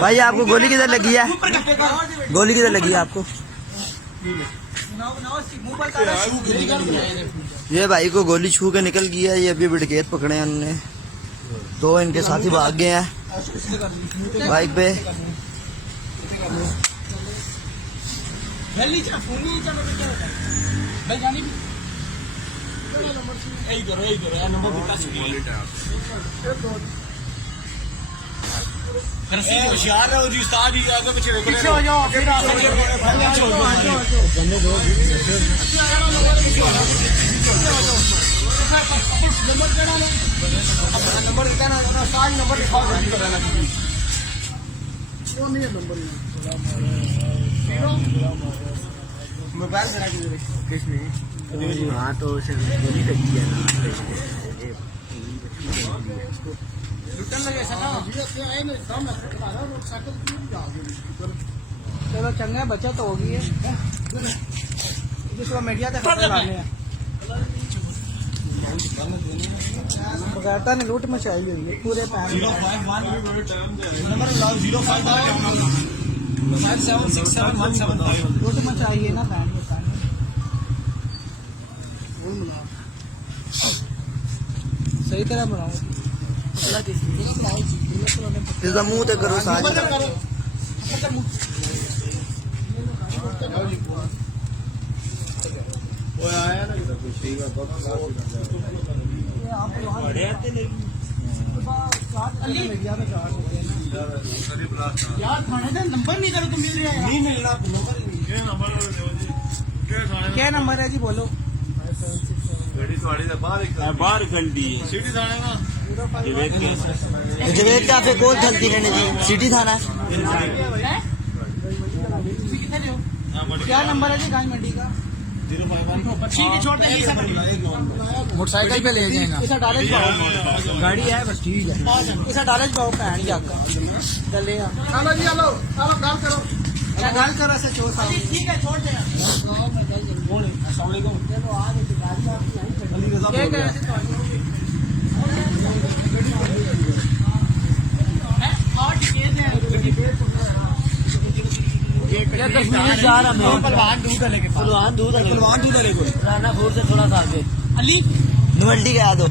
भाई आपको गोली किधर लगी है? गोली किधर लगी है आपको? ये भाई को गोली छू के निकल गई है। ये अभी डकैत पकड़े हैं उन्होंने। दो इनके साथी भाग गए हैं बाइक पे। होशियार रहो जी, उस्ताद जी आगे पीछे पीछे हो जाओ, फिर आप नंबर देता ना, उस्ताद नंबर लिखा हुआ मोबाइल देना किसने? हाँ तो उसे गोली लगी है ना। चलो चंगा बचत होगी है जिसको मीडिया तक खबर लाने हैं। बगैरता ने लूट मचाई हुई है पूरे पैन। लूट मचाई है ना पैन में। सही तरह बनाओ। इसका मुंह तो करो साथ। यार थाने का नंबर नहीं करो तो मिल रहा है। नहीं मिलना क्या नंबर है जी बोलो। बाहर खंडी सिटी थाने का जवेद कैफे कौन थलती रहने जी? सिटी थाना। क्या नंबर है जी गांज मंडी का? ठीक है छोड़ देंगे। मोटरसाइकिल पे ले जाएगा। इसे डालेज पाओ, गाड़ी है बस ठीक है। इसे डालेज पाओ पैन जाकर चले। चलो जी चलो चलो गल करो। क्या गल करो ऐसे चोर साहब? ठीक है छोड़ दे। रानापुर से थोड़ा सा आगे अली नवल्टी के आ दो।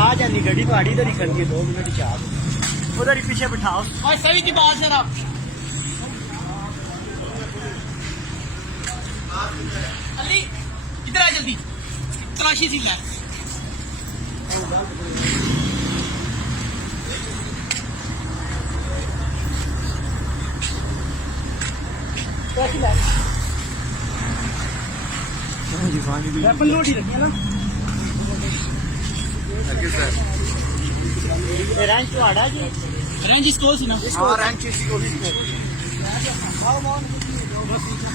आ जानी गड्डी गाड़ी इधर ही खड़ी है। 2 मिनट चाह उधर ही पीछे बिठाओ। भाई सही की बात है ना। अली इधर आ जल्दी तलाशी सी है। कैसी है? वेपन लोड ही रखी है ना। रेंज तो आड़ा जी। रेंज इसको सी ना। हाँ रैंक इसी को भी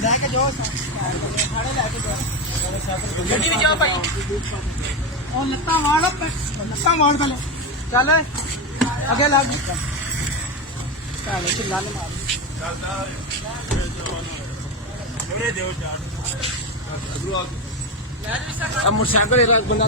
लेके जाओ गड्डी में जाओ भाई। और लत्ता मारो पहले चल आगे लग चल चिल्ला ले मार। अब मोटरसाइकिल एक बंदा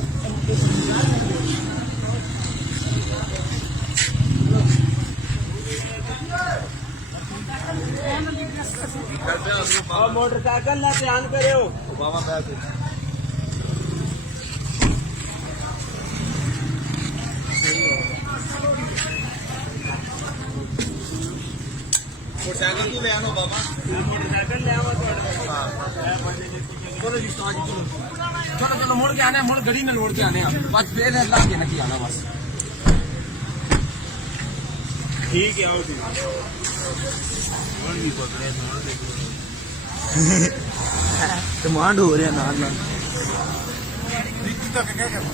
मोटरसाइकिल ना ध्यान करो। मोटरसाइकिल तू ले आना बाबा। मोटरसाइकिल ले आवा चलो जी उस्ताद जी चलो चलो मुड़ के आने मुड़ गड्डी में लोड के आने बस फिर अल्लाह के नकी आना बस ठीक है आओ जी डिमांड हो रहे हैं नाल नाल। क्या करना